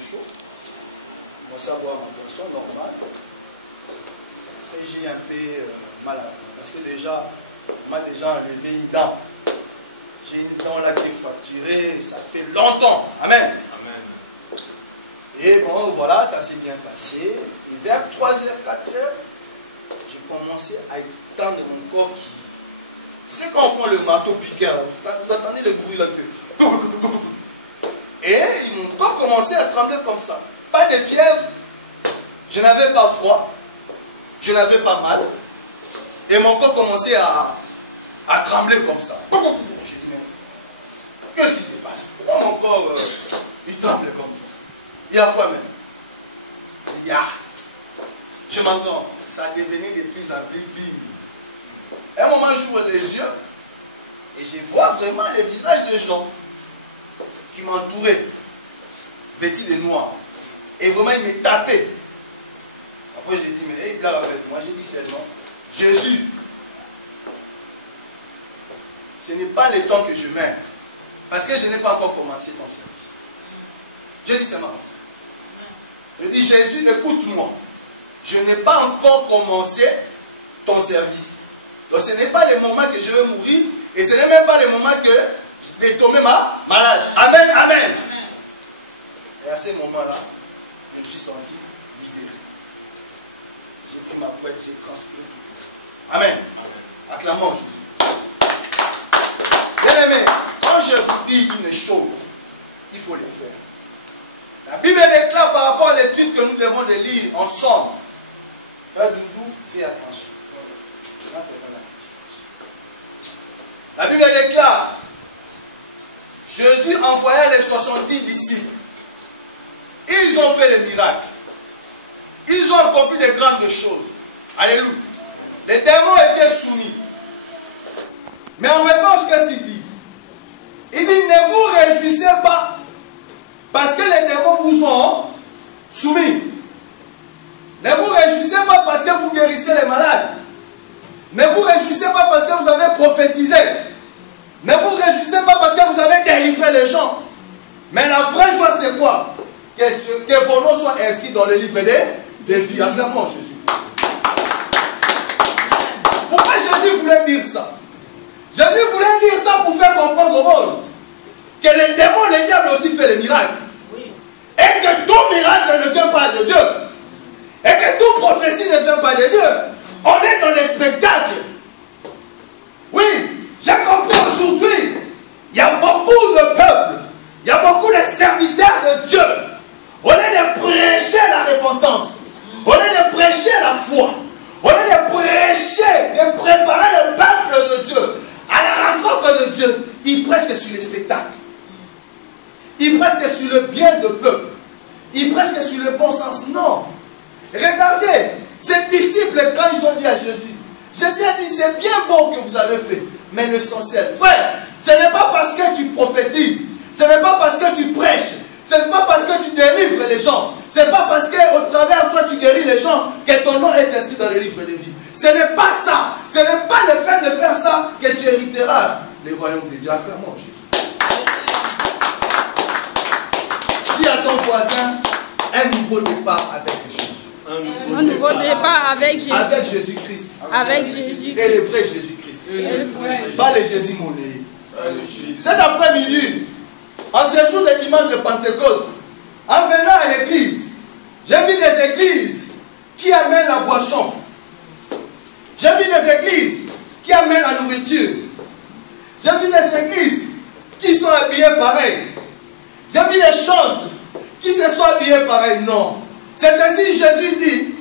chaud. Je vais savoir ma boisson normale. Et j'ai un peu malade. Parce que déjà, on m'a déjà enlevé une dent. J'ai une dent là qui est fracturée, ça fait longtemps. Amen. Amen. Et bon, voilà, ça s'est bien passé. Et vers 3h, 4h, j'ai commencé à étendre mon corps qui... C'est quand on prend le marteau piqueur, vous entendez le bruit là. Et mon corps commençait à trembler comme ça. Pas de fièvre, je n'avais pas froid, je n'avais pas mal. Et mon corps commençait à trembler comme ça. J'ai dit, mais qu'est-ce qui se passe? Pourquoi mon corps il tremble comme ça? Il y a quoi même? Il dit, ah, je m'endors. Ça devenait de plus en plus pire. À un moment, j'ouvre les yeux et je vois vraiment les visages de gens qui m'entouraient, vêtus de noir. Et vraiment, ils me tapaient. Après, j'ai dit, mais hey, blague avec moi. J'ai dit seulement, Jésus, ce n'est pas le temps que je meurs. Parce que je n'ai pas encore commencé ton service. J'ai dit seulement ça. Je dis, Jésus, écoute-moi. Je n'ai pas encore commencé ton service. Donc ce n'est pas le moment que je vais mourir. Et ce n'est même pas le moment que je vais tomber malade. Amen, amen, amen. Et à ce moment-là, je me suis senti libéré. J'ai pris ma couette, j'ai transpiré tout. Amen. Amen. Acclamons Jésus. Bien aimé, quand je vous dis une chose, il faut le faire. La Bible déclare par rapport à l'étude que nous devons de lire ensemble. Frère Doudou, fais attention. La Bible déclare, Jésus envoya les 70 disciples. Ils ont fait les miracles. Ils ont accompli de grandes choses. Alléluia. Les démons étaient soumis. Mais en réponse, qu'est-ce qu'il dit? Il dit, ne vous réjouissez pas parce que les démons vous ont soumis. Ne vous réjouissez pas parce que vous guérissez les malades. Ne vous réjouissez pas parce que vous avez prophétisé. Ne vous réjouissez pas parce que vous avez délivré les gens. Mais la vraie joie, c'est quoi? Que vos noms soient inscrits dans le livre des vies. Acclamons Jésus. Pourquoi Jésus voulait dire ça? Jésus voulait dire ça pour faire comprendre au monde que les démons, les diables aussi fait les miracles. Oui. Et que tout miracle ne vient pas de Dieu. Et que toute prophétie ne vient pas de Dieu. On est dans les spectacles. Oui, j'ai compris aujourd'hui. Il y a beaucoup de peuples. Il y a beaucoup de serviteurs de Dieu. On est de prêcher la repentance. On est de prêcher la foi. On est de prêcher, de préparer le peuple de Dieu à la rencontre de Dieu. Ils prêchent sur les spectacles. Ils prêchent sur le bien de peuple. Ils prêchent sur le bon sens. Non. Regardez, ces disciples, quand ils ont dit à Jésus, Jésus a dit, c'est bien beau que vous avez fait, mais l'essentiel, frère, ce n'est pas parce que tu prophétises, ce n'est pas parce que tu prêches, ce n'est pas parce que tu délivres les gens, ce n'est pas parce qu'au travers de toi tu guéris les gens que ton nom est inscrit dans le livre de vie. Ce n'est pas ça, ce n'est pas le fait de faire ça que tu hériteras le royaume de Dieu. Acclamons Jésus. Dis à ton voisin, un nouveau départ avec Jésus. Un nouveau départ avec Jésus. Avec Jésus-Christ. Avec Jésus. Et le vrai Jésus-Christ. Pas le Jésus monnaie. Cet après-midi, en ce jour de dimanche de Pentecôte, en venant à l'église, j'ai vu des églises qui amènent la boisson. J'ai vu des églises qui amènent la nourriture. J'ai vu des églises qui sont habillées pareil. J'ai vu des chantres qui se sont habillés pareil. Non. C'est ainsi Jésus dit,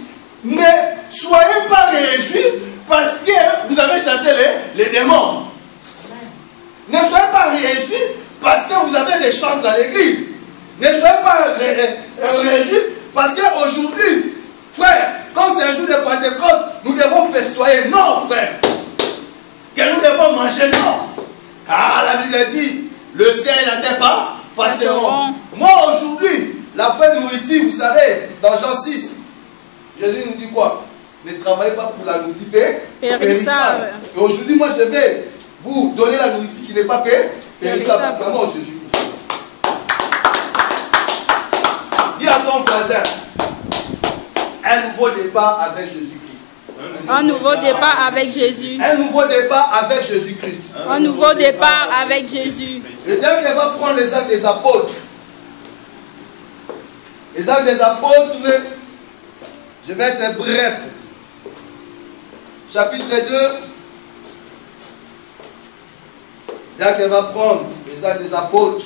ne soyez pas réjouis parce que vous avez chassé les démons. Ne soyez pas réjouis parce que vous avez des chants à l'église. Ne soyez pas réjouis parce qu'aujourd'hui, frère, comme c'est un jour de Pentecôte, nous devons festoyer. Non, frère. Que nous devons manger, non. Car la Bible dit, le ciel et la terre passeront. Moi, aujourd'hui, la vraie nourriture, vous savez, dans Jean 6, Jésus nous dit quoi? Ne travaillez pas pour la nourriture périssable. Et aujourd'hui, moi, je vais vous donner la nourriture qui n'est pas périssable. Vraiment, Jésus. Un nouveau départ avec Jésus-Christ. Un nouveau départ avec Jésus. Un nouveau départ avec Jésus-Christ. Un nouveau départ avec Jésus. Et dès qu'elle va prendre les actes des apôtres, les actes des apôtres, je vais être bref. Chapitre 2. Dès qu'elle va prendre les actes des apôtres,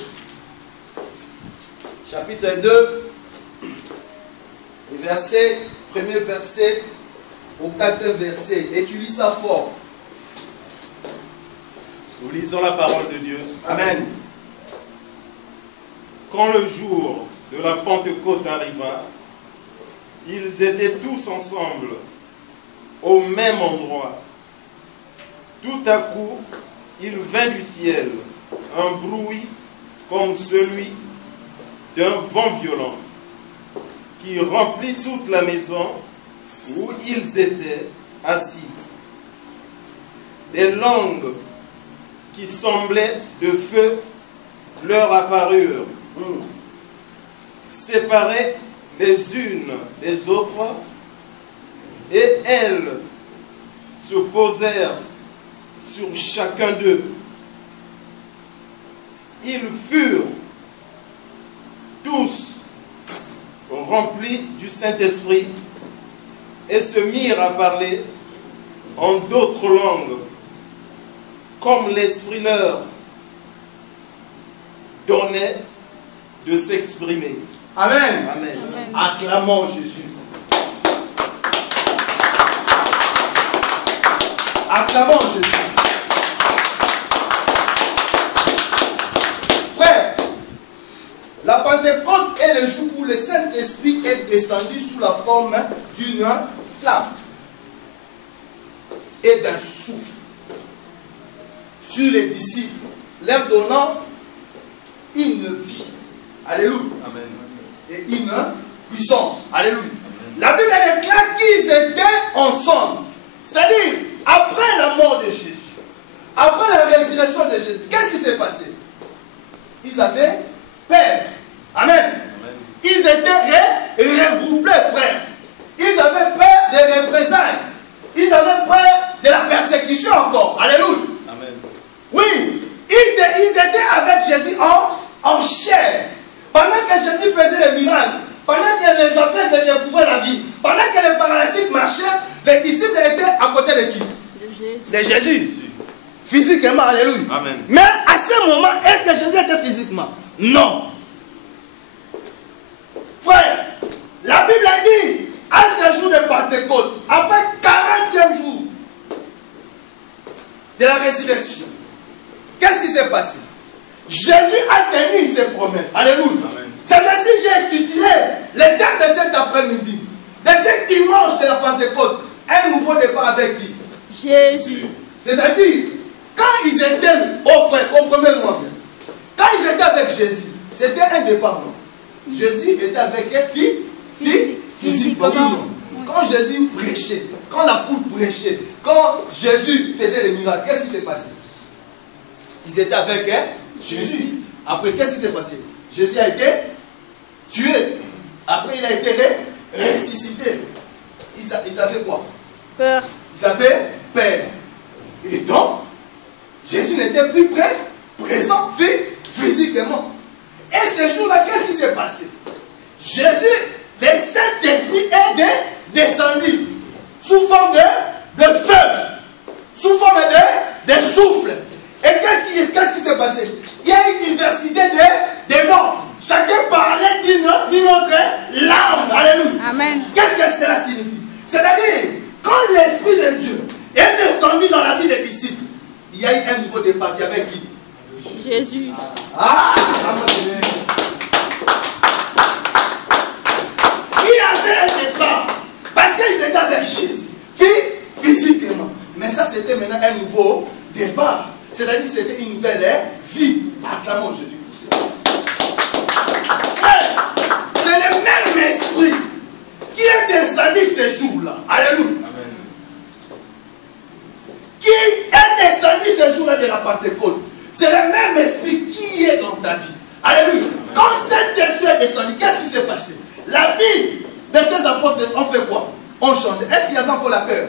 chapitre 2, premier verset au 4e verset. Et tu lis ça fort. Nous lisons la parole de Dieu. Amen. Quand le jour de la Pentecôte arriva, ils étaient tous ensemble au même endroit. Tout à coup, il vint du ciel un bruit comme celui d'un vent violent qui remplit toute la maison où ils étaient assis. Des langues qui semblaient de feu leur apparurent, séparées les unes des autres, et elles se posèrent sur chacun d'eux. Ils furent tous remplis du Saint-Esprit et se mirent à parler en d'autres langues, comme l'Esprit leur donnait de s'exprimer. Amen. Amen. Acclamons Jésus. Acclamons Jésus. Frère, la Pentecôte est le jour où le Saint-Esprit est descendu sous la forme d'une flamme et d'un souffle sur les disciples, leur donnant une vie. Alléluia. Amen. Et une puissance. Alléluia. La Bible déclare qu'ils étaient ensemble. C'est-à-dire, après la mort de Jésus, après la résurrection de Jésus, qu'est-ce qui s'est passé? Ils avaient peur. Amen. Amen. Ils étaient regroupés, frères. Ils avaient peur des représailles. Ils avaient peur de la persécution encore. Alléluia. Amen. Oui, ils étaient avec Jésus en chair. Pendant que Jésus faisait les miracles, pendant que les aveugles découvraient la vie, pendant que les paralytiques marchaient, les disciples étaient à côté de qui? De Jésus. Physiquement, alléluia. Amen. Mais à ce moment, est-ce que Jésus était physiquement? Non. Frère, la Bible a dit, à ce jour de Pentecôte, après 40e jour de la résurrection, qu'est-ce qui s'est passé? Jésus a tenu ses promesses. Alléluia. C'est ainsi que j'ai étudié les thèmes de cet après-midi, de cet dimanche de la Pentecôte. Un nouveau départ avec qui? Jésus. C'est-à-dire, quand ils étaient, oh frère, comprenez-moi bien. Quand ils étaient avec Jésus, c'était un départ. Jésus était avec physiquement. Quand Jésus prêchait, quand la foule prêchait, quand Jésus faisait les miracles, qu'est-ce qui s'est passé? Ils étaient avec Jésus. Après, qu'est-ce qui s'est passé? Jésus a été tué. Après, il a été ressuscité. Ils avaient quoi? Peur. Ils avaient peur. Et donc, Jésus n'était plus présent physiquement. Et ce jour-là, qu'est-ce qui s'est passé? Jésus, le Saint-Esprit est descendu sous forme de feu, sous forme de souffle. Et qu'est-ce qui s'est passé? Il y a une diversité de noms. Chacun parlait d'une autre langue. Alléluia. Amen. Qu'est-ce que cela signifie? C'est-à-dire, quand l'Esprit de Dieu est descendu dans la vie des disciples, il y a eu un nouveau départ. Il y avait qui? Jésus. Ah! Il y avait un départ. Parce qu'ils étaient avec Jésus. Physiquement. Mais ça, c'était maintenant un nouveau départ. C'est-à-dire que c'était une nouvelle vie. Acclamons Jésus pour ça. C'est le même esprit qui est descendu ces jours-là. Alléluia. Amen. Qui est descendu ces jours-là de la Pentecôte. C'est le même esprit qui est dans ta vie. Alléluia. Quand cet esprit est descendu, qu'est-ce qui s'est passé? La vie de ces apôtres ont fait quoi? encore la peur?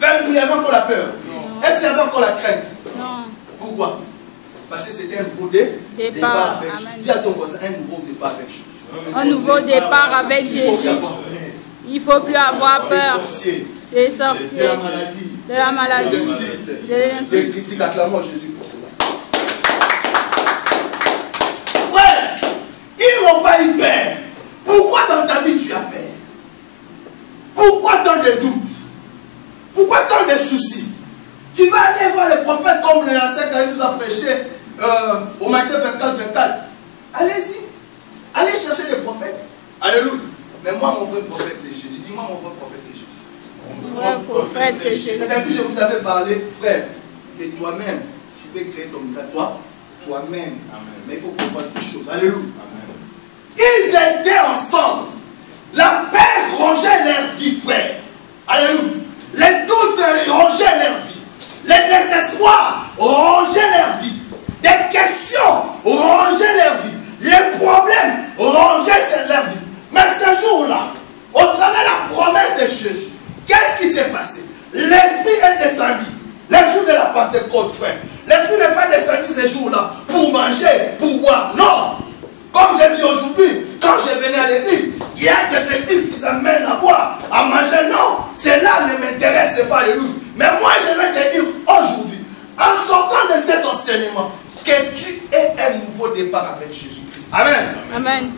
20 000, il y avait encore la peur. Est-ce qu'il y avait encore la crainte? Non. Pourquoi? Parce que c'était un nouveau départ avec Jésus. Dis à ton voisin, un nouveau départ avec Jésus. Un nouveau départ avec Jésus. Il ne faut plus avoir peur. Des sorciers. De la maladie. Des critiques. Acclamons Jésus pour cela. Frère, ils n'ont pas eu peur. Pourquoi dans ta vie tu as peur? Pourquoi tant de doutes? Pourquoi tant de soucis? Tu vas aller voir les prophètes comme l'ancien qui nous a prêché au Matthieu 24. Allez-y. Allez chercher les prophètes. Alléluia. Mais moi, mon vrai prophète, c'est Jésus. Dis-moi, mon vrai prophète, c'est Jésus. Mon vrai prophète, c'est Jésus. C'est ainsi que je vous avais parlé, frère, que toi-même, tu peux créer ton miracle. Toi-même. Mais il faut comprendre ces choses. Alléluia. Amen. Ils étaient ensemble. La paix rongeait leur vie, frère. Alléluia. Les doutes rongeaient leur vie. Les désespoirs rongeaient leur vie. Des questions rongeaient leur vie. Les problèmes rongeaient leur vie. Mais ce jour-là, au travers de la promesse de Jésus, qu'est-ce qui s'est passé? L'Esprit est descendu. Le jour de la Pentecôte, frère. L'Esprit n'est pas descendu ces jours-là pour manger, pour boire. Non. Comme j'ai dit aujourd'hui, quand je venais à l'église, il y a des églises qui s'amènent à boire, à manger. Non, cela ne m'intéresse pas, alléluia. Mais moi, je vais te dire aujourd'hui, en sortant de cet enseignement, que tu aies un nouveau départ avec Jésus-Christ. Amen. Amen.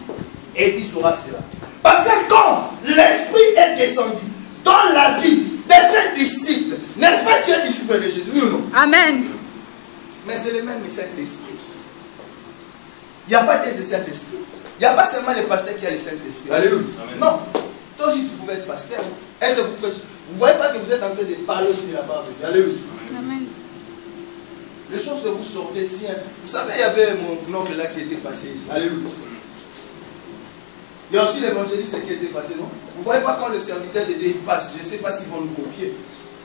Et tu sauras cela. Parce que quand l'Esprit est descendu dans la vie de ses disciples, n'est-ce pas, tu es disciple de Jésus, oui ou non? Amen. Mais c'est le même Saint-Esprit. Il n'y a pas des Saint-Esprit. Il n'y a pas seulement les pasteurs qui ont le Saint-Esprit. Alléluia. Non. Toi aussi, tu pouvais être pasteur. Est-ce que vous ne voyez pas que vous êtes en train de parler aussi de la parole de Dieu? Alléluia. Amen. Les choses que vous sortez ici, hein. Vous savez, il y avait mon oncle là qui était passé ici. Alléluia. Il y a aussi l'évangéliste qui était passé, non? Vous ne voyez pas quand le serviteur de Dieu passe, je ne sais pas s'ils vont nous copier.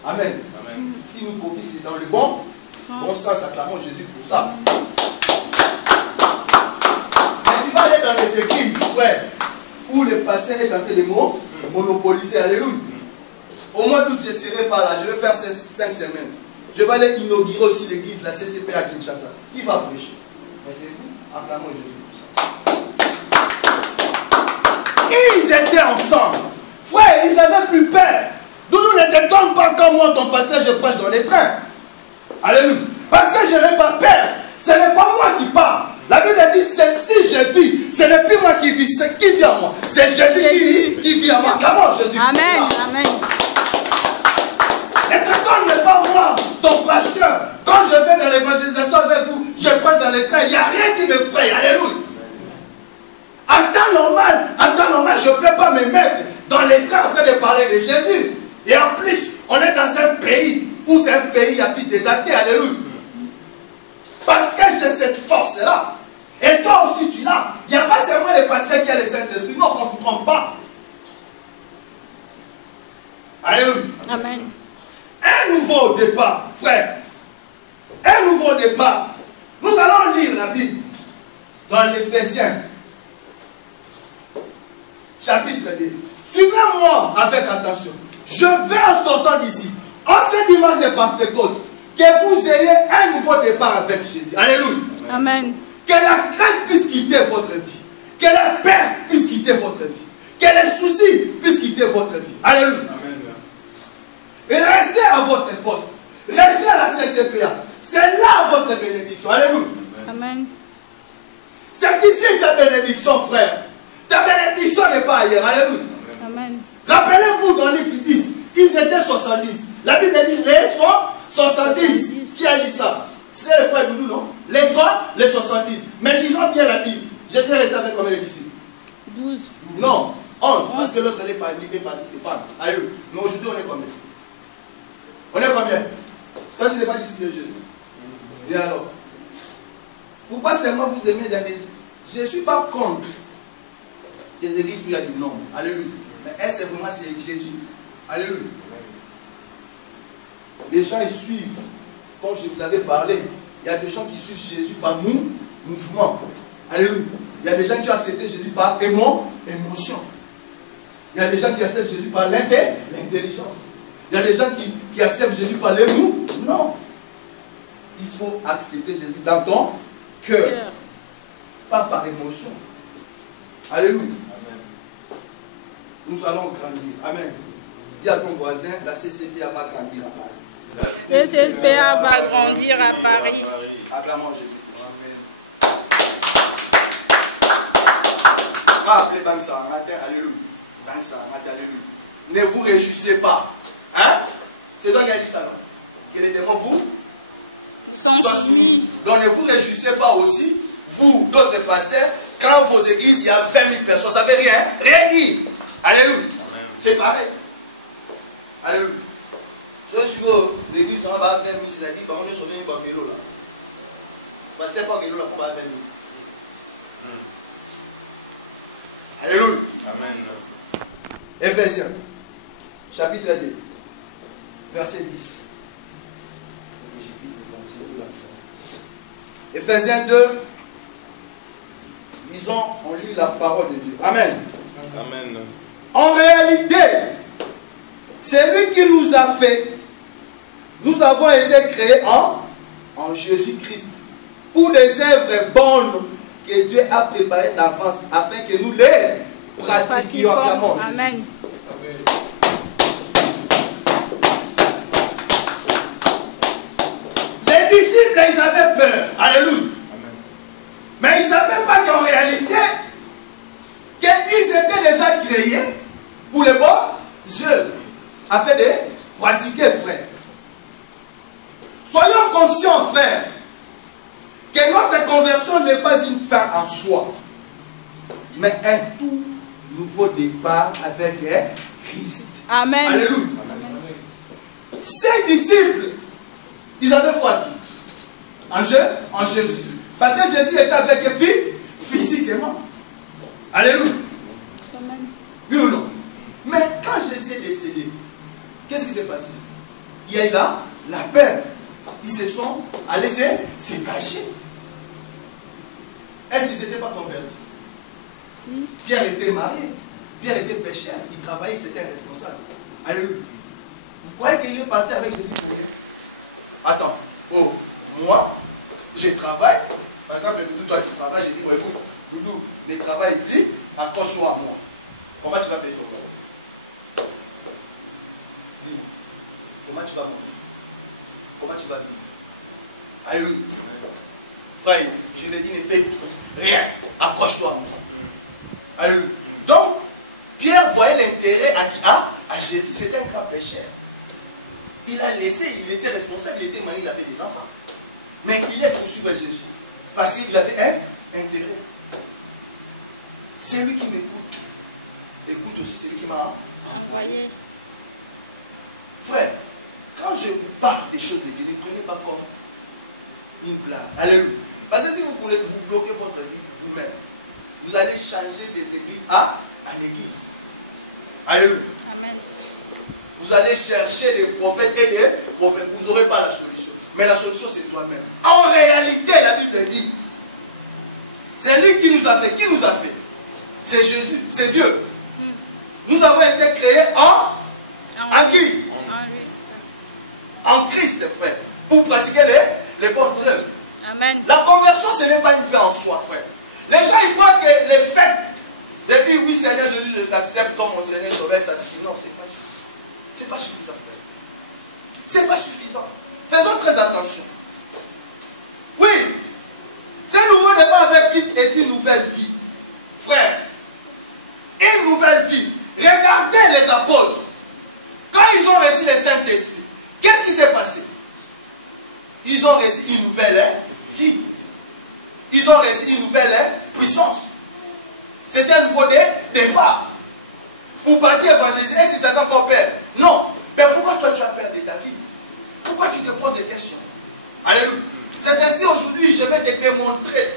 Amen. Amen. Si nous copient, c'est dans le bon sens, acclamons Jésus pour ça. Mais tu vas aller dans les églises, frère, où le pasteur est en train de monopoliser. Alléluia. Au mois d'août, je serai par là, je vais faire 5 semaines. Je vais aller inaugurer aussi l'église, la CCP à Kinshasa. Qui va prêcher? Mais c'est vous, acclamons Jésus pour ça. Ils étaient ensemble. Frère, ils n'avaient plus peur. D'où nous ne t'étonne pas quand moi, ton passage, je prêche dans les trains. Alléluia. Parce que je n'ai pas peur. Ce n'est pas moi qui parle. La Bible dit, si je vis, ce n'est plus moi qui vis, c'est qui vit en moi. C'est Jésus qui vit en moi. Comment Jésus? Amen. Amen. Ne t'étonne pas moi, ton pasteur. Quand je vais dans l'évangélisation avec vous, je prêche dans les trains, il n'y a rien qui m'effraie. Alléluia. En temps normal, je ne peux pas me mettre dans les trains en train de parler de Jésus. Et en plus, on est dans un pays où c'est un pays, il y a plus des athées. Alléluia. Parce que j'ai cette force-là. Et toi aussi, tu l'as. Il n'y a pas seulement les pasteurs qui ont le Saint-Esprit. Non, on ne vous trompe pas. Alléluia. Amen. Un nouveau départ, frère. Un nouveau départ. Nous allons lire la Bible dans l'Éphésiens, chapitre 2. Suivez-moi avec attention. Je vais en sortant d'ici, en ce dimanche de Pentecôte, que vous ayez un nouveau départ avec Jésus. Alléluia. Amen. Que la crainte puisse quitter votre vie. Que la peur puisse quitter votre vie. Que les soucis puissent quitter votre vie. Alléluia. Et restez à votre poste. Restez à la CCPA. C'est là votre bénédiction. Alléluia. Amen. C'est ici ta bénédiction, frère. Ta bénédiction n'est pas ailleurs. Alléluia. Amen. Rappelez-vous dans livre 10, ils étaient 70. La Bible dit les 70. Qui a dit ça? C'est le frère Doudou, non? Les 70. Mais lisons bien la Bible. Je sais rester avec combien de disciples? 12. Non, 11. Parce que l'autre n'est pas participant. Alléluia. Mais aujourd'hui, on est combien? On est combien? Toi, je n'ai pas disciple de Jésus. Et alors? Pourquoi seulement vous aimez dans les... Je ne suis pas contre des églises où il y a du nom. Alléluia. Mais est-ce que vraiment c'est Jésus? Alléluia. Les gens ils suivent. Comme je vous avais parlé, il y a des gens qui suivent Jésus par mouvement. Alléluia. Il y a des gens qui ont accepté Jésus par émotion. Il y a des gens qui acceptent Jésus par l'intelligence. Il y a des gens qui acceptent Jésus par l'amour. Non. Il faut accepter Jésus dans ton cœur. Pas par émotion. Alléluia. Amen. Nous allons grandir. Amen. Dis à ton voisin, la CCPA va grandir à Paris. La CCPA va grandir à Paris. Acclamons Jésus. Amen. On va appeler Bangsa un matin. Alléluia. Bangsa un matin. Alléluia. Ne vous réjouissez pas. Hein? C'est toi qui as dit ça, non? Que les démons vous soient soumis. Donc ne vous réjouissez pas aussi, vous, d'autres pasteurs, quand vos églises, il y a 20 000 personnes. Ça ne veut rien dire. Alléluia. C'est pareil. Alléluia. Je suis l'église, on va 20 000, c'est-à-dire, on va sauver une banquelo là. Parce que c'est pas banquelo là pour 20 000. Alléluia. Amen. Éphésiens, chapitre 2, verset 10. Éphésiens 2, on lit la parole de Dieu. Amen. Amen. En réalité, c'est lui qui nous a fait. Nous avons été créés en Jésus-Christ pour des œuvres bonnes que Dieu a préparées d'avance afin que nous les pratiquions. Amen. Les disciples, ils avaient peur. Alléluia. Mais ils ne savaient pas qu'en réalité, qu'ils étaient déjà créés pour les bonnes œuvres, afin de pratiquer, frère. Soyons conscients, frère, que notre conversion n'est pas une fin en soi, mais un tout nouveau départ avec Christ. Amen. Alléluia. Ces disciples, ils avaient foi en Jésus. Parce que Jésus était avec eux physiquement. Alléluia. Amen. Oui ou non? Mais quand Jésus est décédé, qu'est-ce qui s'est passé? Il y a eu la peur. Ils se sont allés se cacher. Est-ce qu'ils n'étaient pas convertis? Si. Pierre était marié. Pierre était pécheur. Il travaillait, c'était un responsable. Alléluia. Vous croyez qu'il est parti avec Jésus pour rien? Attends. Oh, moi, je travaille. Par exemple, Doudou, toi tu travailles, je dis, bon écoute, Doudou, le travail plie, accroche-toi à moi. Comment tu vas payer ton loyer? Dis-moi. Comment tu vas manger? Comment tu vas vivre? Alléluia. Frère, je lui ai dit, ne fais rien, accroche-toi à moi. Alléluia. Donc, Pierre voyait l'intérêt à Jésus. C'était un grand pécheur. Il a laissé, il était responsable, il était marié, il avait des enfants. Mais il laisse poursuivre Jésus. Parce qu'il avait un intérêt. C'est lui qui m'écoute. Écoute aussi, c'est lui qui m'a envoyé. Frère, quand je vous parle des choses de Dieu, ne prenez pas comme une blague. Alléluia. Parce que si vous voulez vous bloquer votre vie vous-même, vous allez changer des églises à l'église. Alléluia. Amen. Vous allez chercher des prophètes et des prophètes. Vous n'aurez pas la solution. Mais la solution, c'est toi-même. En réalité, la Bible dit, c'est lui qui nous a fait. Qui nous a fait? C'est Jésus, c'est Dieu. Nous avons été créés en qui? En Christ, frère. Pour pratiquer les bonnes œuvres. Amen. La conversion, ce n'est pas une fin en soi, frère. Les gens, ils croient que les fêtes, depuis oui, Seigneur Jésus, je t'accepte comme mon Seigneur Sauveur, ça suffit. Non, c'est pas suffisant. C'est pas suffisant, frère. C'est pas suffisant. Faisons très attention. Oui, ce nouveau départ avec Christ est une nouvelle vie. Frère, une nouvelle vie. Regardez les apôtres. Quand ils ont reçu le Saint-Esprit, qu'est-ce qui s'est passé? Ils ont reçu une nouvelle vie. Ils ont reçu une nouvelle puissance. C'était un nouveau départ. Pour partir évangéliser, est-ce que ça va encore perdre? Non. Mais pourquoi toi tu as perdu ta vie? Pourquoi tu te poses des questions? Alléluia. C'est ainsi aujourd'hui, je vais te démontrer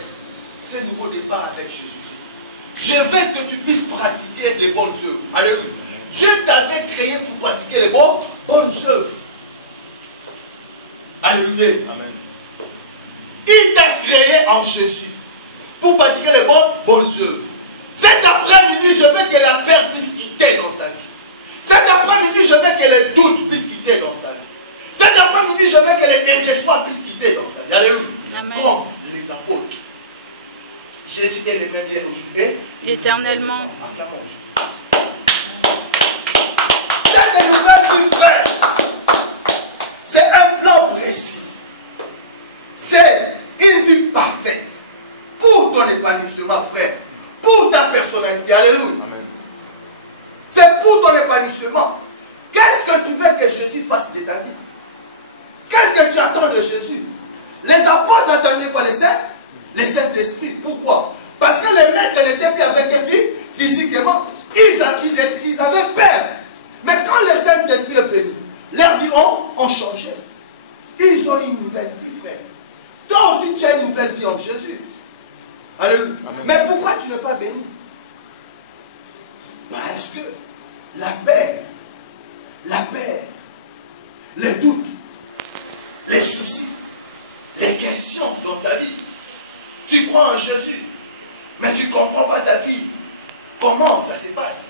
ce nouveau départ avec Jésus-Christ. Je veux que tu puisses pratiquer les bonnes œuvres. Alléluia. Dieu t'avait créé pour pratiquer les bonnes œuvres. Alléluia. Amen. Il t'a créé en Jésus pour pratiquer les bonnes œuvres. Cet après-midi, je veux que la paix puisse quitter dans Éternellement. Cette nouvelle vie, frère, c'est un plan précis. C'est une vie parfaite pour ton épanouissement, frère. Pour ta personnalité. Alléluia. C'est pour ton épanouissement. Qu'est-ce que tu veux que Jésus fasse de ta vie? Qu'est-ce que tu attends de Jésus? Les apôtres attendaient quoi? Les Saint-Esprit. Pourquoi? Parce que les maîtres n'étaient plus avec eux physiquement. Ils avaient peur. Mais quand le Saint-Esprit est venu, leurs vies ont changé. Ils ont une nouvelle vie, frère. Toi aussi, tu as une nouvelle vie en Jésus. Alléluia. Amen. Mais pourquoi tu n'es pas béni? Parce que la paix, les doutes, les soucis, les questions dans ta vie, tu crois en Jésus, mais tu ne comprends pas ta vie. Comment ça se passe?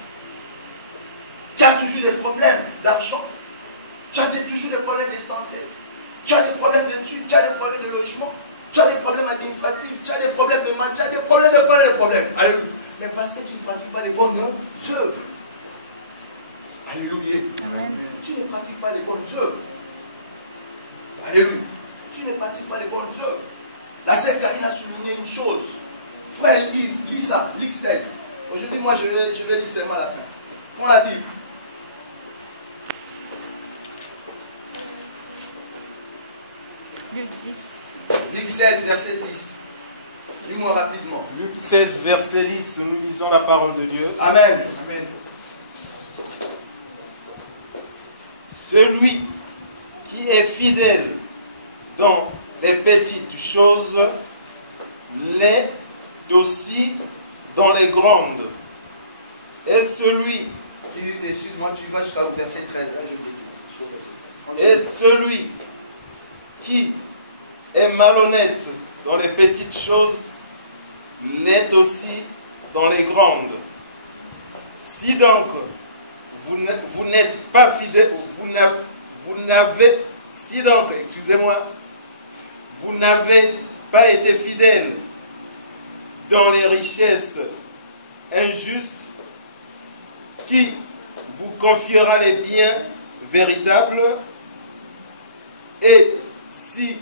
Tu as toujours des problèmes d'argent, tu as toujours des problèmes de santé, tu as des problèmes d'études, tu as des problèmes de logement, tu as des problèmes administratifs, tu as des problèmes de main, tu as des problèmes. Alléluia. Mais parce que tu ne pratiques pas les bonnes œuvres. Alléluia. Amen. Tu ne pratiques pas les bonnes œuvres. Alléluia. Tu ne pratiques pas les bonnes œuvres. La sœur Karine a souligné une chose. Frère Yves, lis ça, Luc 16. Aujourd'hui, moi, je vais lire seulement la fin. Prends la Bible. Luc 10. Luc 16, verset 10. Lis-moi rapidement. Luc 16, verset 10, nous lisons la parole de Dieu. Amen. Amen. Celui qui est fidèle dans les petites choses l'est aussi dans les grandes. Et celui... Excuse-moi, tu vas jusqu'au verset 13. Et celui qui est malhonnête dans les petites choses l'est aussi dans les grandes. Si donc vous n'êtes pas fidèle, vous n'avez pas été fidèle dans les richesses injustes, qui vous confiera les biens véritables? Et si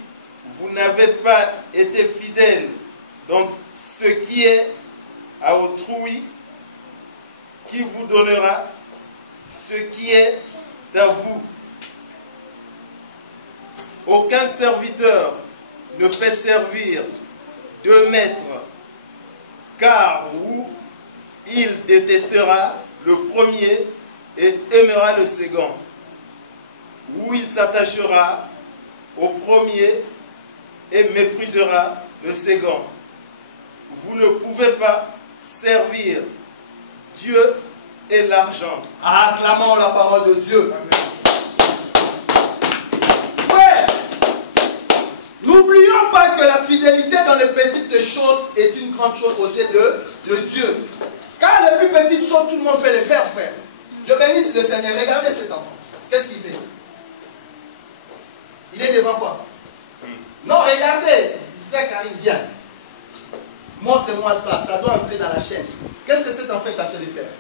vous n'avez pas été fidèle dans ce qui est à autrui, qui vous donnera ce qui est à vous? Aucun serviteur ne peut servir deux maîtres, car ou il détestera le premier et aimera le second, ou il s'attachera au premier et méprisera le second. Vous ne pouvez pas servir Dieu et l'argent. Acclamons la parole de Dieu. Frère, n'oublions pas que la fidélité dans les petites choses est une grande chose aux yeux de Dieu. Car les plus petites choses, tout le monde peut les faire, frère. Je bénisse le Seigneur. Regardez cet enfant. Qu'est-ce qu'il fait? Il est devant quoi? Non, regardez. C'est Karine, viens. Montre-moi ça. Ça doit entrer dans la chaîne. Qu'est-ce que cet enfant est en train de faire?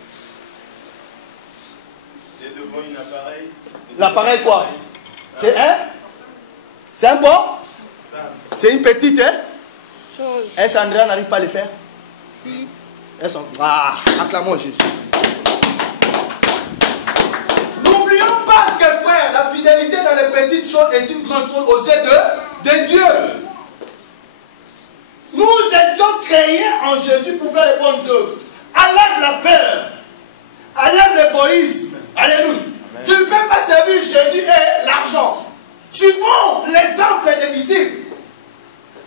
C'est devant un appareil. L'appareil quoi? C'est un bon? C'est une petite, hein? Chose. Est-ce qu'Andrea n'arrive pas à le faire? Si. Acclamons Jésus. N'oublions pas que, frère, la fidélité dans les petites choses est une grande chose aux yeux de Dieu. Nous étions créés en Jésus pour faire les bonnes œuvres. Enlève la peur. Enlève l'égoïsme. Alléluia. Amen. Tu ne peux pas servir Jésus et l'argent. Suivons l'exemple des disciples.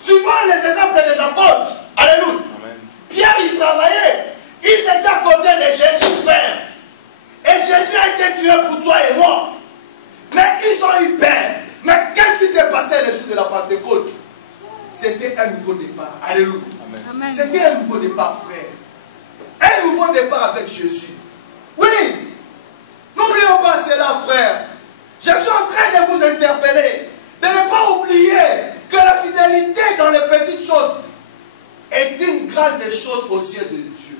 Suivons les exemples des apôtres. Alléluia. Amen. Pierre, il travaillait. Ils étaient à côté de Jésus, frère. Et Jésus a été tué pour toi et moi. Mais ils ont eu peur. Mais qu'est-ce qui s'est passé le jour de la Pentecôte? C'était un nouveau départ. Alléluia. Amen. C'était un nouveau départ, frère. Un nouveau départ avec Jésus. Oui. N'oublions pas cela, frère. Je suis en train de vous interpeller. De ne pas oublier que la fidélité dans les petites choses est une grande chose aux yeux de Dieu.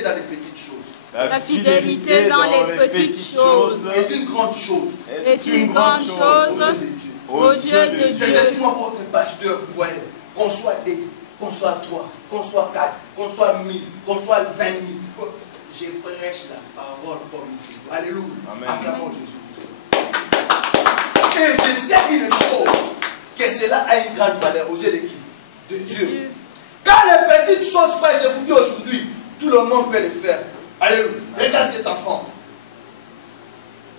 fidélité dans les petites choses. La fidélité dans les petites choses est une grande chose. Est une grande chose au Dieu de Dieu. C'est ainsi moi votre pasteur, vous voyez, qu'on soit 2, qu'on soit 3, qu'on soit 4, qu'on soit 1000, qu'on soit 20 000. Je prêche la parole comme ici. Alléluia. Acclamons Jésus pour ça. Et je sais une chose, que cela a une grande valeur aux yeux de qui? De Dieu. Quand les petites choses, frère, je vous dis aujourd'hui, tout le monde peut les faire. Alléluia. Regarde cet enfant.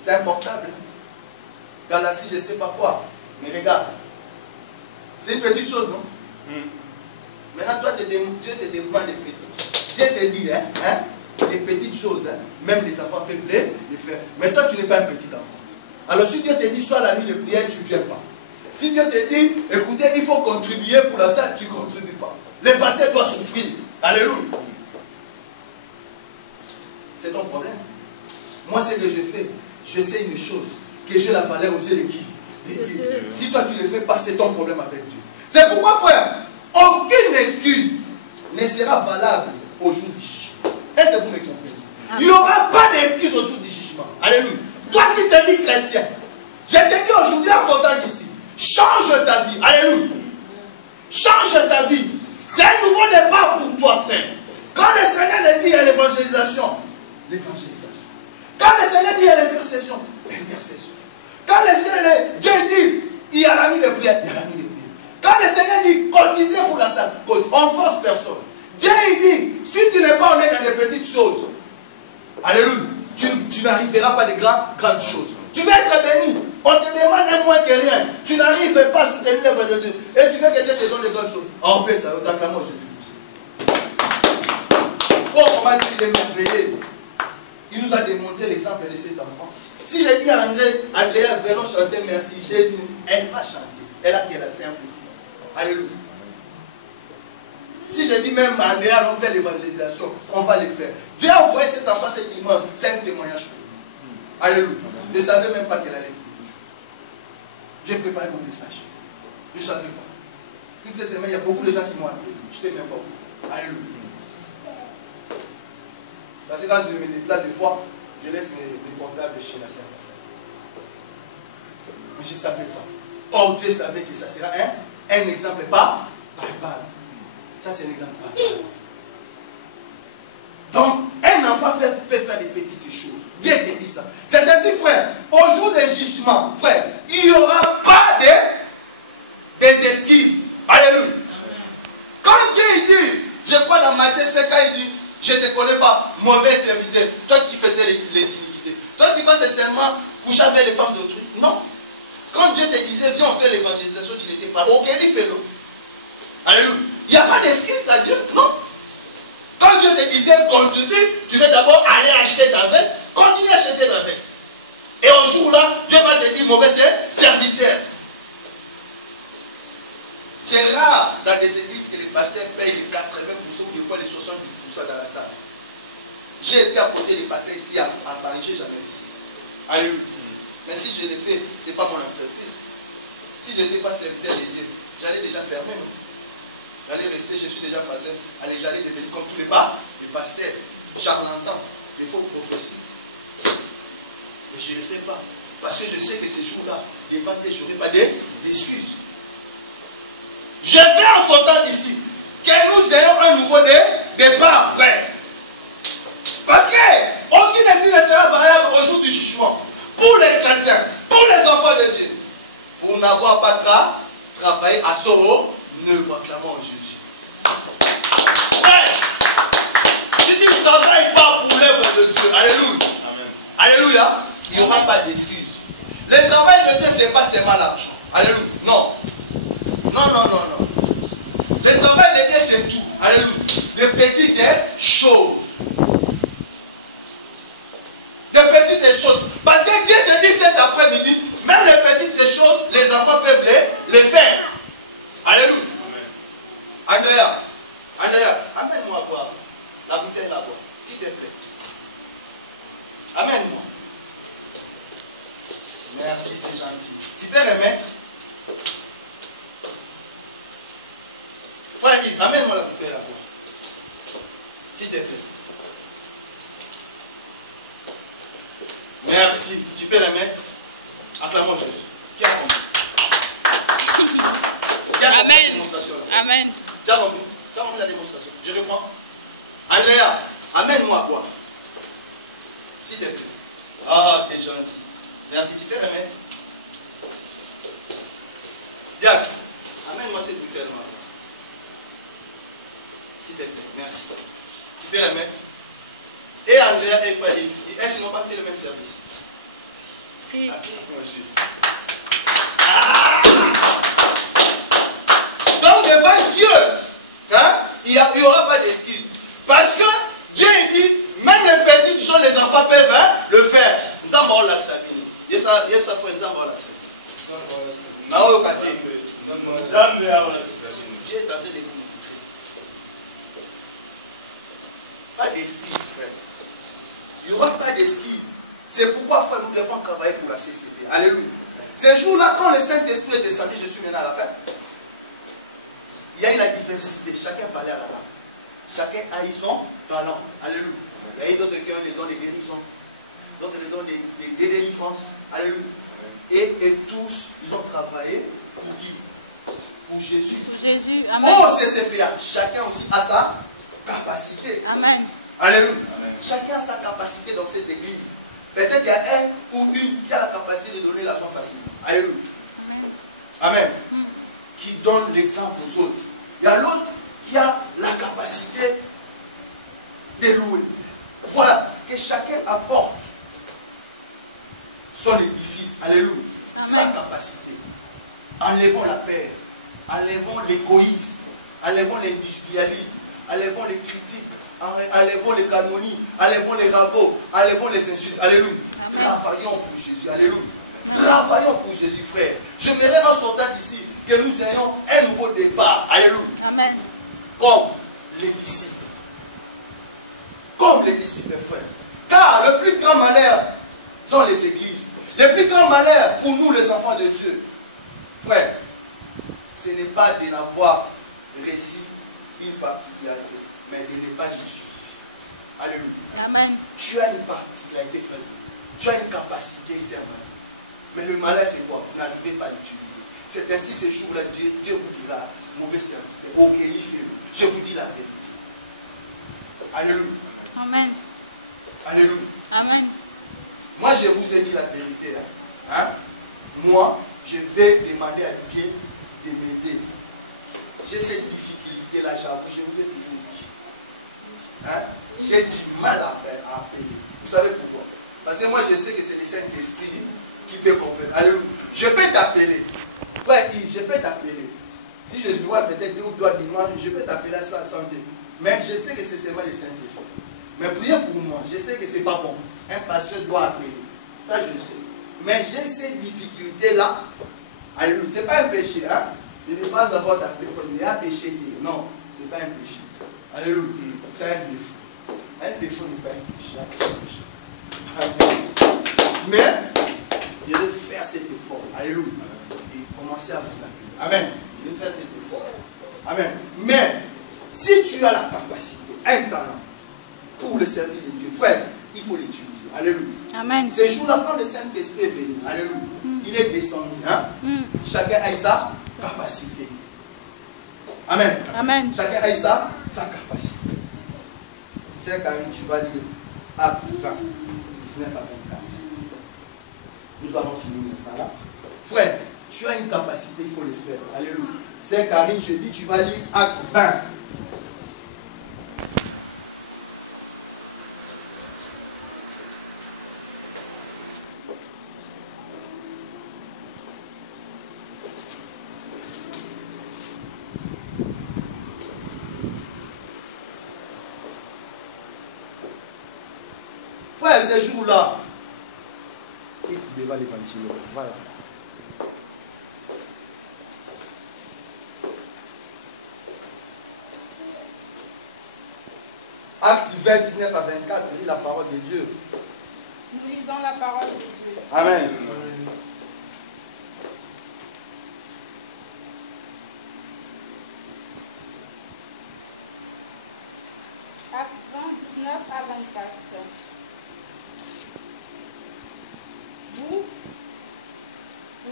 C'est importable. Galaxie, je ne sais pas quoi. Mais regarde. C'est une petite chose, non? Maintenant, toi, Dieu te demande des petites. Dieu te dit, les petites choses, même les enfants peuvent les faire. Mais toi, tu n'es pas un petit enfant. Alors, si Dieu te dit, soit la nuit de prière, tu ne viens pas. Si Dieu te dit, écoutez, il faut contribuer pour la salle, tu ne contribues pas. Le pasteur doit souffrir. Alléluia. C'est ton problème. Moi, ce que je fais, je sais une chose, que j'ai la valeur aux yeux de qui? De Dieu. Si toi, tu ne le fais pas, c'est ton problème avec Dieu. C'est pourquoi, frère, aucune excuse ne sera valable au jour du jugement. Est-ce que vous me comprenez? Il n'y aura pas d'excuse au jour du jugement. Alléluia. Toi qui te dis chrétien, je te dis aujourd'hui en sortant d'ici, change ta vie. Alléluia. Change ta vie. C'est un nouveau départ pour toi, frère. Quand le Seigneur dit il y a l'évangélisation, l'évangélisation. Quand le Seigneur dit il y a l'intercession, l'intercession. Quand le Seigneur, Dieu dit il y a la nuit de prière, il y a la nuit de prière. Quand le Seigneur dit cotisez pour la salle, on ne force personne. Dieu il dit si tu n'es pas honnête dans des petites choses, alléluia, tu n'arriveras pas à des grandes choses. Tu vas être béni. On te demande un moins que rien. Tu n'arrives pas à soutenir l'œuvre de Dieu. Et tu veux que Dieu te donne des grandes choses. On fait ça. Acclamons Jésus. Oh, comment il est merveilleux. Il nous a démontré l'exemple de cet enfant. Si je dis à Andrea, venons chanter merci Jésus, elle va chanter. Elle a quel âge? C'est un petit enfant. Alléluia. Si je dis même à Andrea, on fait l'évangélisation, on va le faire. Dieu a envoyé cet enfant cet dimanche. C'est un témoignage pour nous. Alléluia. Je ne savais même pas qu'elle allait venir. J'ai préparé mon message. Je ne savais pas. Toutes ces semaines, il y a beaucoup de gens qui m'ont appelé. Je ne sais même pas. Alléluia. Parce que quand je me déplace des fois, je laisse mes portables chez la sœur. Mais je ne savais pas. Or, Dieu savait que ça sera un exemple pas palpable. Ça, c'est un exemple palpable. Donc, un enfant peut faire des petites choses. Dieu te dit ça. C'est ainsi, frère. Au jour des jugements, frère, il n'y aura pas des excuses. Alléluia. Quand Dieu dit, je crois dans Matthieu 5, il dit, je ne te connais pas, mauvais serviteur. Toi qui faisais les iniquités. Toi, tu crois que c'est seulement coucher avec les femmes d'autrui? Non. Quand Dieu te disait, viens, on fait l'évangélisation, tu n'étais pas. Aucun n'y fait l'eau. Alléluia. Il n'y a pas d'excuse à Dieu. Non. Quand Dieu te disait, continue, tu veux d'abord aller acheter ta veste, continue à acheter ta veste. Et un jour-là, Dieu va te dire, mauvais serviteur. C'est rare dans des églises que les pasteurs payent les 80% ou des fois les 70% dans la salle. J'ai été à côté des pasteurs ici à Paris, je n'ai jamais vu ça. Alléluia. Mais si je l'ai fait, ce n'est pas mon entreprise. Si je n'étais pas serviteur des dieux, j'allais déjà fermer. J'allais rester, je suis déjà pasteur. Allez, j'allais devenir comme tous les pasteurs, charlatans, des faux prophéties. Mais je ne le fais pas. Parce que je sais que ces jours-là, devant tes, je n'aurai pas d'excuses. Je vais en sortant d'ici que nous ayons un nouveau départ, frère. Parce que aucune excuse ne sera variable au jour du jugement. Pour les chrétiens, pour les enfants de Dieu. Pour n'avoir pas travaillé à Soro, ne acclamons Jésus. Frère, si tu ne travailles pas pour l'œuvre de Dieu, alléluia. Amen. Alléluia, il n'y aura pas d'excuse. Le travail de Dieu, ce n'est pas seulement l'argent. Alléluia. Non. Non, non, non, non. Le travail de Dieu, c'est tout. Alléluia. De petites choses. De petites choses. Parce que Dieu te dit cet après-midi, même les petites choses, les enfants peuvent les faire. Alléluia. Andrea, amène-moi à boire. La bouteille là-bas, s'il te plaît. Amène-moi. Merci, c'est gentil. Tu peux remettre? Frère Yves, amène-moi la bouteille là-bas. S'il te plaît. Merci. Tu peux remettre. Acclamons Jésus. Qui a compris? Qui a compris la démonstration? Amen. Tu as compris? Tu as compris la démonstration? Je reprends. Andrea, amène-moi à boire. S'il te plaît. Ah, c'est gentil. Merci. Tu peux remettre. Bien. Amène-moi cette bouteille. S'il te plaît. Merci. Tu peux remettre. Et Andrea et frère, est-ce qu'ils n'ont pas fait le même service? Si. Donc devant Dieu, hein, il n'y aura pas d'excuse. Parce que Dieu dit, même les petites choses, les enfants peuvent le faire. Nous avons l'accès. Dieu est en train de vous montrer. Pas d'excuse, frère. Il n'y aura pas d'excuse. C'est pourquoi, frère, nous devons travailler pour la CCP. Alléluia. Ce jour-là, quand le Saint-Esprit est descendu, je suis maintenant à la fin. Il y a eu la diversité. Chacun parlait à la langue. Chacun a eu son talent. Alléluia. Il y a eu d'autres qui ont les dons de guérison. D'autres les dons de délivrance. Alléluia. Et tous, ils ont travaillé pour qui? Pour Jésus. Pour Jésus. Amen. Oh, CCPA. Chacun aussi a sa capacité. Amen. Alléluia. Amen. Chacun a sa capacité dans cette église. Peut-être qu'il y a un ou une qui a la capacité de donner l'argent facilement. Alléluia. Amen. Amen. Qui donne l'exemple aux autres. Il y a l'autre qui a la capacité de louer. Voilà. Que chacun apporte son édifice. Alléluia. Amen. Sa capacité. Enlevons la peur. Enlevons l'égoïsme. Enlevons l'individualisme. Enlevons les critiques. Enlevons les canonies, enlevons les ragots, enlevons les insultes. Alléluia. Travaillons pour Jésus. Alléluia. Travaillons pour Jésus, frère. J'aimerais en sortant d'ici que nous ayons un nouveau départ. Alléluia. Amen. Comme les disciples. Comme les disciples, frère. Car le plus grand malheur dans les églises, le plus grand malheur pour nous, les enfants de Dieu, frère, ce n'est pas de n'avoir réussi une particularité, mais de ne pas l'utiliser. Alléluia. Amen. Tu as une particularité, frère. Tu as une capacité, servant. Mais le malheur, c'est quoi? Vous n'arrivez pas à l'utiliser. C'est ainsi ce jour-là, Dieu vous dira, mauvais serviteur, ok, il fait. Je vous dis la vérité. Alléluia. Amen. Alléluia. Amen. Moi, je vous ai dit la vérité. Hein? Moi, je vais demander à Dieu de m'aider. J'ai cette difficulté-là, j'avoue, je vous ai toujours dit. Hein? J'ai du mal à payer. Vous savez pourquoi? Parce que moi, je sais que c'est le Saint-Esprit qui peut comprendre. Alléluia. Je peux t'appeler. Frère Yves, je peux t'appeler. Si je vois peut-être deux ou trois dimanches, je peux t'appeler à ça santé. Mais je sais que c'est seulement le Saint-Esprit. Mais priez pour moi. Je sais que ce n'est pas bon. Un pasteur doit appeler. Ça, je le sais. Mais j'ai ces difficultés-là. Alléluia. Ce n'est pas un péché. Hein? De ne pas avoir ta téléphone. Mais un péché. Non, ce n'est pas un péché. Alléluia. C'est un défaut. Un défaut n'est pas un péché. Mais, je vais faire cet effort. Alléluia. Et commencer à vous appeler. Amen. Je vais faire cet effort. Amen. Mais, si tu as la capacité, un talent, pour le service de Dieu, frère, il faut l'utiliser. Alléluia. Amen. Ce jour-là, quand le Saint-Esprit est venu, alléluia, il est descendu. Hein? Chacun a sa capacité. Amen. Amen. Chacun a sa capacité. C'est Karine, tu vas lire Acte 20, 19 à 24. Nous avons fini maintenant. Là. Frère, tu as une capacité, il faut le faire. Alléluia. C'est Karine, je dis, tu vas lire Acte 20. Frère, ces jours-là, quitte devant les ventilos. Voilà. Acte 20, 19 à 24, lit la parole de Dieu. Nous lisons la parole de Dieu. Amen. Acte 20, 19 à 24. Vous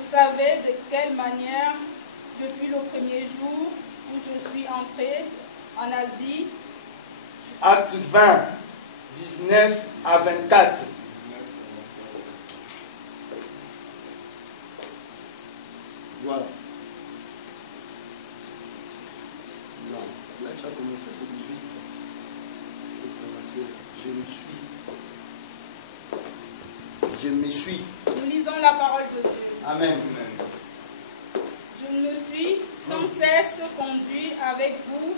savez de quelle manière, depuis le premier jour où je suis entré en Asie, Acte 20, 19 à 24. Voilà. Non, là tu as commencé, c'est 18. Je me suis. Je me suis. Nous lisons la parole de Dieu. Amen. Je me suis sans cesse conduit avec vous,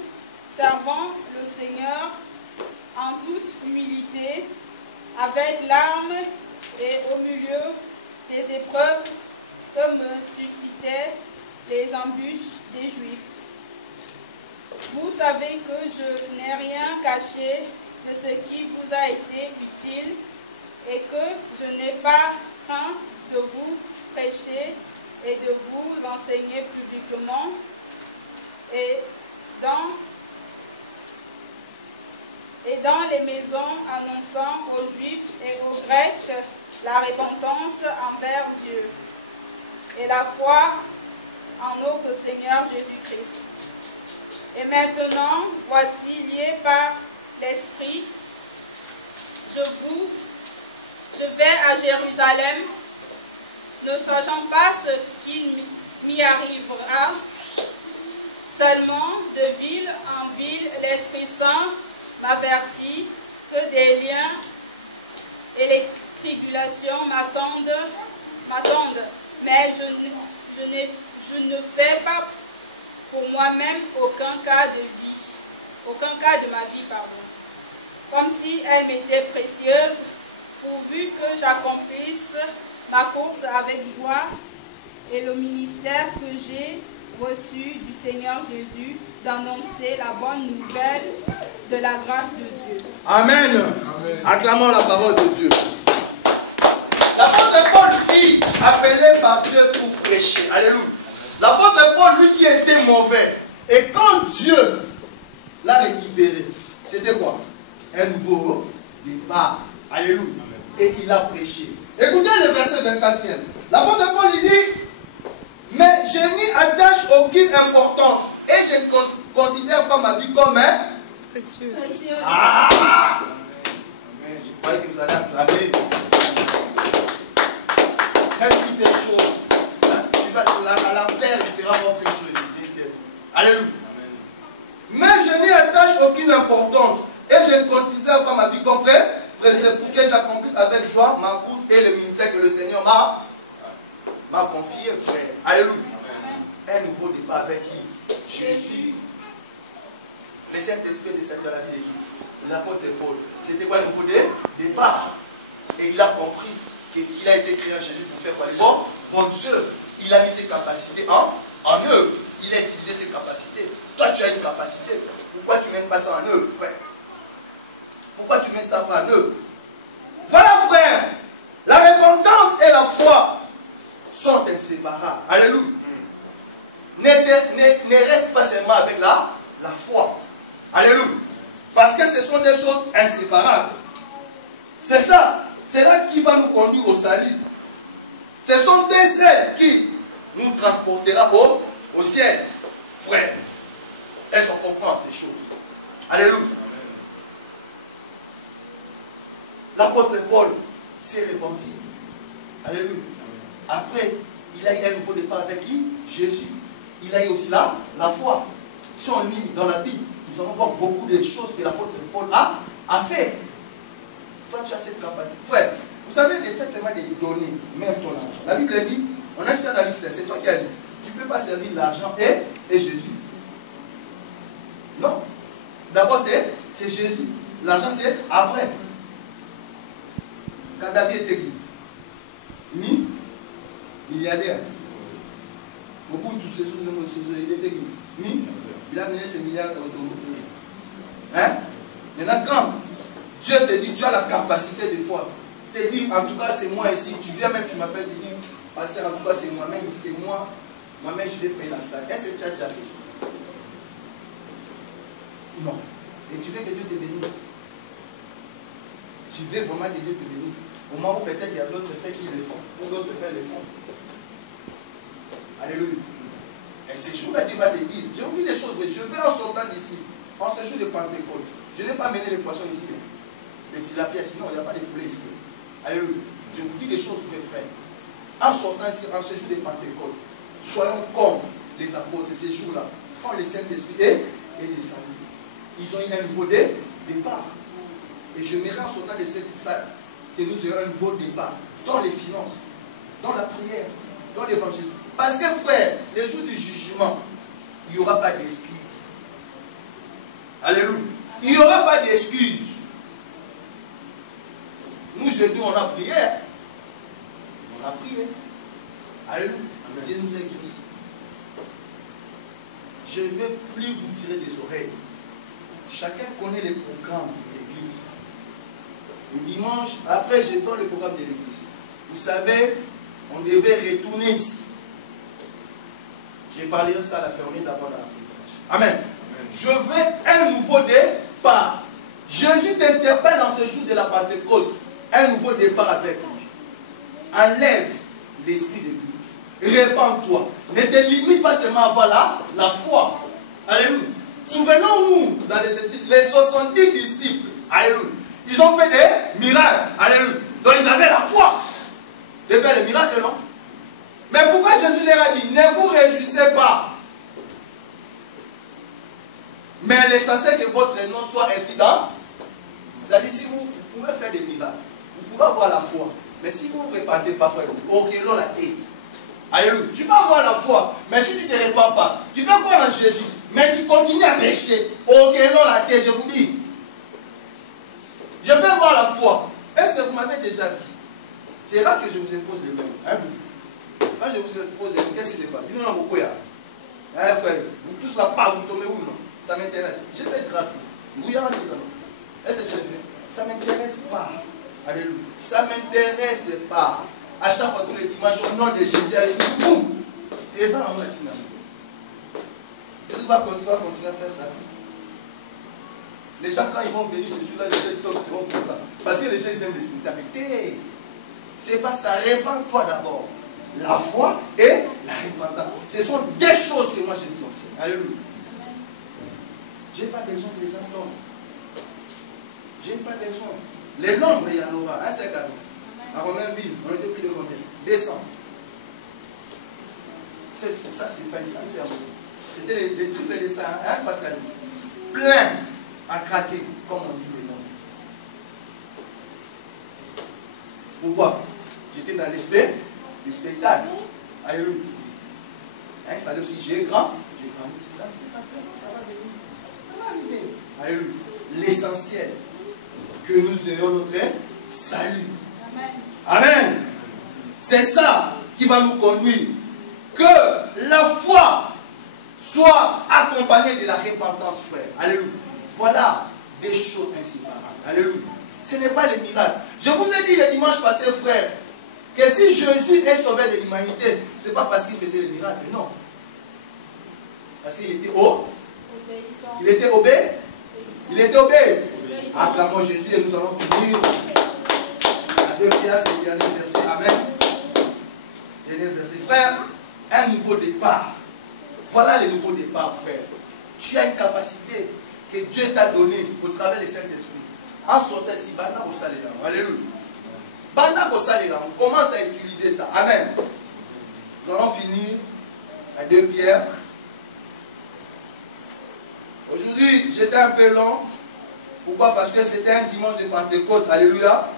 servant le Seigneur en toute humilité, avec larmes et au milieu des épreuves que me suscitaient les embûches des Juifs. Vous savez que je n'ai rien caché de ce qui vous a été utile et que je n'ai pas craint de vous prêcher et de vous enseigner publiquement et dans les maisons annonçant aux Juifs et aux Grecs la repentance envers Dieu et la foi en notre Seigneur Jésus-Christ. Et maintenant, voici, lié par l'Esprit, je vais à Jérusalem, ne sachant pas ce qui m'y arrivera, seulement de ville en ville, l'Esprit Saint m'avertit que des liens et les tribulations m'attendent, mais je ne fais pas pour moi-même aucun cas de ma vie, comme si elle m'était précieuse, pourvu que j'accomplisse ma course avec joie et le ministère que j'ai reçu du Seigneur Jésus d'annoncer la bonne nouvelle de la grâce de Dieu. Amen. Amen. Acclamons la parole de Dieu. L'apôtre Paul fut appelé par Dieu pour prêcher. Alléluia. L'apôtre Paul, lui qui était mauvais, et quand Dieu l'a récupéré, c'était quoi? Un nouveau départ. Alléluia. Et il a prêché. Écoutez le verset 24e. L'apôtre Paul il dit, mais je n'y attache aucune importance et je ne considère pas ma vie comme précieuse. Ah! Je croyais que vous allez acclamer. Même si fait chaud, hein, tu vas à l'enfer, il fera encore plus chaud. Alléluia. Mais je n'y attache aucune importance et je ne considère pas ma vie comme précieuse pour que j'accomplisse avec joie ma course et le ministère que le Seigneur m'a confié, frère. Alléluia. Un nouveau départ avec qui? Jésus. Le Saint-Esprit descendit dans la vie de qui? L'apôtre Paul. C'était quoi un nouveau départ? Et il a compris qu'il a été créé en Jésus pour faire quoi? Bon Dieu, il a mis ses capacités en œuvre. Il a utilisé ses capacités. Toi, tu as une capacité. Pourquoi tu ne mets pas ça en œuvre, frère? Pourquoi tu ne mets ça pas en œuvre? Voilà, frère. La repentance et la foi sont inséparables. Alléluia. Ne reste pas seulement avec la foi. Alléluia. Parce que ce sont des choses inséparables. C'est ça. C'est là qui va nous conduire au salut. Ce sont des ailes qui nous transportera au ciel. Frère. Est-ce qu'on comprend ces choses? Alléluia. L'apôtre Paul s'est repenti. Alléluia. Après, il a eu un nouveau départ avec qui? Jésus. Il a eu aussi la foi. Si on lit dans la Bible, nous allons voir beaucoup de choses que l'apôtre Paul a fait. Toi, tu as cette capacité. Frère, vous savez, les faits, c'est moi de donner même ton argent. La Bible dit, on a ça dans l'X, c'est toi qui as dit. Tu ne peux pas servir l'argent et Jésus. Non. D'abord, c'est Jésus. L'argent, c'est après. Quand David était qui? Milliardaire. Beaucoup de toutes ces choses, il était qui? Il a mené ses milliards autour. Hein? Maintenant, quand Dieu te dit, tu as la capacité de foi, te dit, en tout cas, c'est moi ici. Tu viens même, tu m'appelles, tu dis, pasteur, en tout cas, c'est moi-même, c'est moi. Moi-même, je vais payer la salle. Est-ce que tu as déjà fait ça? Non. Et tu veux que Dieu te bénisse. Tu veux vraiment que Dieu te bénisse. Au moment où peut-être il y a d'autres ceux qui le font, ou d'autres faire le font. Alléluia. Et ces jours-là, Dieu va te dire, je vous dis des choses, je vais en sortant d'ici, en ce jour de Pentecôte. Je n'ai pas mené les poissons ici, les tilapia, sinon il n'y a pas de poulet ici. Alléluia. Je vous dis des choses, mes frères. En sortant ici, en ce jour de Pentecôte, soyons comme les apôtres ces jours-là, quand le Saint-Esprit est descendu. Ils ont eu un nouveau départ. Et je m'aimerais en sortant de cette salle que nous ayons un nouveau départ dans les finances, dans la prière, dans l'évangélisme. Parce que frère, les jours du jugement, il n'y aura pas d'excuses. Alléluia. Il n'y aura pas d'excuses. Nous, jeudi, on a prié. On a prié. Alléluia. Dieu nous a exaucés. Je ne vais plus vous tirer des oreilles. Chacun connaît les programmes de l'église. Le dimanche, après, je donne le programme de l'église. Vous savez, on devait retourner ici. Je parlerai ça à la fermée d'abord dans la prédication. Amen. Je veux un nouveau départ. Jésus t'interpelle en ce jour de la Pentecôte. Un nouveau départ avec lui. Enlève l'esprit de doute. Répands-toi. Ne te limite pas seulement à avoir la foi. Alléluia. Souvenons-nous, dans les 70 disciples, alléluia, ils ont fait des miracles. Alléluia. Donc ils avaient la foi de faire les miracles, non? Mais pourquoi Jésus leur a dit, ne vous réjouissez pas, mais l'essentiel que votre nom soit inscrit dans. C'est-à-dire, si vous pouvez faire des miracles, vous pouvez avoir la foi, mais si vous ne vous répandez pas, frère, ok, l'on la tête. Alléluia. Tu peux avoir la foi, mais si tu ne te répands pas, tu peux croire en Jésus, mais tu continues à pécher. Ok, l'on la tête, je vous dis. Je peux avoir la foi. Est-ce que vous m'avez déjà vu? C'est là que je vous impose le même. Hein? Quand je vous pose, qu'est-ce qui se passe? Non, non, frère, vous tous là, pas, vous tombez où? Non? Ça m'intéresse. J'ai cette grâce. Oui, en disant. Est-ce que je le fais? Ça ne m'intéresse pas. Alléluia. Ça ne m'intéresse pas. À chaque fois, tous les dimanches, au nom de Jésus, alléluia. Boum! Et ça, on va dire. Jésus va continuer à faire ça. Les gens, quand ils vont venir ce jour-là, les gens seront contents. Parce que les gens, ils aiment les spectacles. C'est pas ça. Répands-toi d'abord. La foi et la repentance. Ce sont des choses que moi je vous enseigne. Alléluia. Je n'ai pas besoin que les gens tombent. Je n'ai pas besoin. Les nombres, il y en aura. Un seul cadeau. À Romainville, on était plus de combien? 200. Ça, c'est pas une sincère. C'était les triples de ça. Hein, Pascal? Plein à craquer, comme on dit les nombres. Pourquoi? J'étais dans l'esprit. Les spectacles. Alléluia. Hein, il fallait aussi, j'ai grandi. Ça ne fait pas peur, ça va venir. Ça va arriver. Alléluia. L'essentiel, que nous ayons notre salut. Amen. Amen. C'est ça qui va nous conduire. Que la foi soit accompagnée de la repentance, frère. Alléluia. Voilà des choses inséparables. Alléluia. Ce n'est pas les miracles. Je vous ai dit le dimanche passé, frère, que si Jésus est sauvé de l'humanité, ce n'est pas parce qu'il faisait les miracles, non. Parce qu'il était obéissant. Il était obéissant. Il était obéissant. Acclamons Jésus et nous allons finir. La 2 Pierre, c'est le dernier verset. Amen. Dernier verset. Frère, un nouveau départ. Voilà le nouveau départ, frère. Tu as une capacité que Dieu t'a donnée au travers du Saint-Esprit. En sortant ici, alléluia. On commence à utiliser ça. Amen. Nous allons finir à 2 Pierre. Aujourd'hui, j'étais un peu long. Pourquoi? Parce que c'était un dimanche de Pentecôte. Alléluia.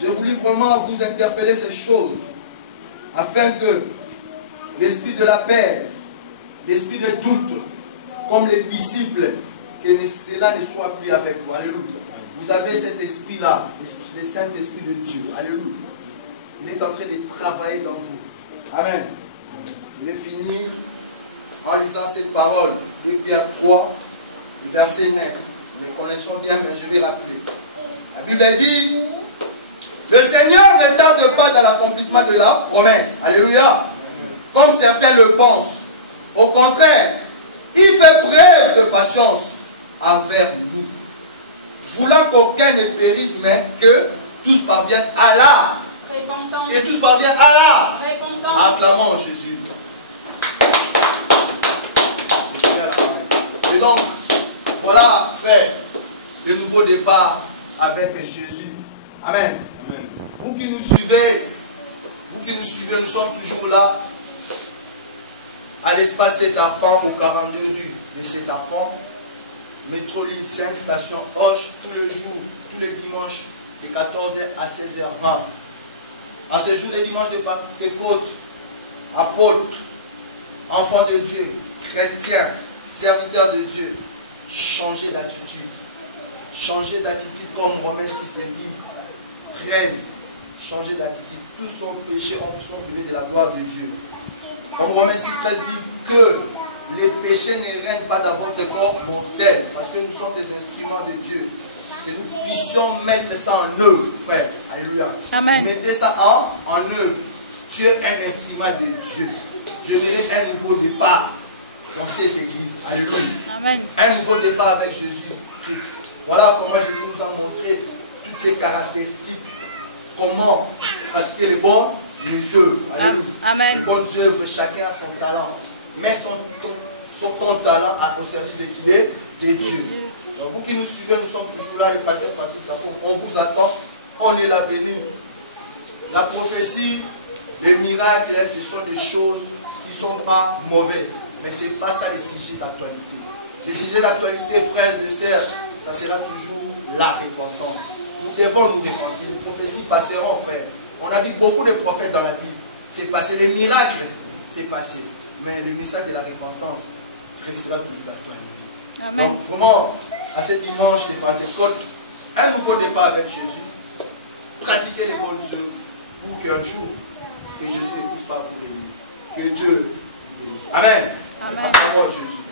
Je voulais vraiment vous interpeller ces choses. Afin que l'esprit de la paix, l'esprit de doute, comme les disciples, que cela ne soit plus avec vous. Alléluia. Vous avez cet esprit-là, le Saint-Esprit de Dieu. Alléluia. Il est en train de travailler dans vous. Amen. Je vais finir en lisant cette parole de Pierre 3, verset 9. Nous connaissons bien, mais je vais rappeler. La Bible dit, le Seigneur ne tarde pas dans l'accomplissement de la promesse. Alléluia. Comme certains le pensent. Au contraire, il fait preuve de patience envers nous, voulant qu'aucun ne périsse, mais que tous parviennent à la repentance. Et tous parviennent à la Repentance. Acclamons Jésus. Et donc, voilà, frère, le nouveau départ avec Jésus. Amen. Amen. Vous qui nous suivez, nous sommes toujours là, à l'espace Sétarpan, au 42 rue de Sétarpan, métro ligne 5, station Hoche, tous les jours, tous les dimanches, de 14h à 16h20. À ce jour des dimanches de Pentecôte, apôtres, enfants de Dieu, chrétiens, serviteurs de Dieu, changez d'attitude. Changez d'attitude comme Romains 6 le dit. 13. Changez d'attitude. Tous sont péchés, sont privés de la gloire de Dieu. Comme Romains 6, 13 dit que les péchés ne règnent pas dans votre corps mortel, parce que nous sommes des instruments de Dieu. Que nous puissions mettre ça en œuvre, frère. Alléluia. Amen. Mettez ça en œuvre. Tu es un instrument de Dieu. Générer un nouveau départ dans cette église. Alléluia. Amen. Un nouveau départ avec Jésus Christ. Voilà comment Jésus nous a montré toutes ces caractéristiques. Comment pratiquer les bonnes œuvres. Alléluia. Amen. Les bonnes œuvres, chacun a son talent. Mets ton talent au service des idées de Dieu. Donc vous qui nous suivez, nous sommes toujours là, les pasteurs Baptiste, on vous attend, on est là venu. La prophétie, les miracles, ce sont des choses qui ne sont pas mauvaises. Mais ce n'est pas ça les sujets d'actualité. Les sujets d'actualité, frères et sœurs, ça sera toujours la repentance. Nous devons nous repentir. Les prophéties passeront, frère. On a vu beaucoup de prophètes dans la Bible. C'est passé, les miracles, c'est passé. Mais le message de la repentance restera toujours d'actualité. Donc vraiment, à ce dimanche de Pentecôte, un nouveau départ avec Jésus. Pratiquez les bonnes œuvres pour qu'un jour, que Jésus ne puisse pas vous bénir. Que Dieu vous bénisse. Amen. Amen. Jésus.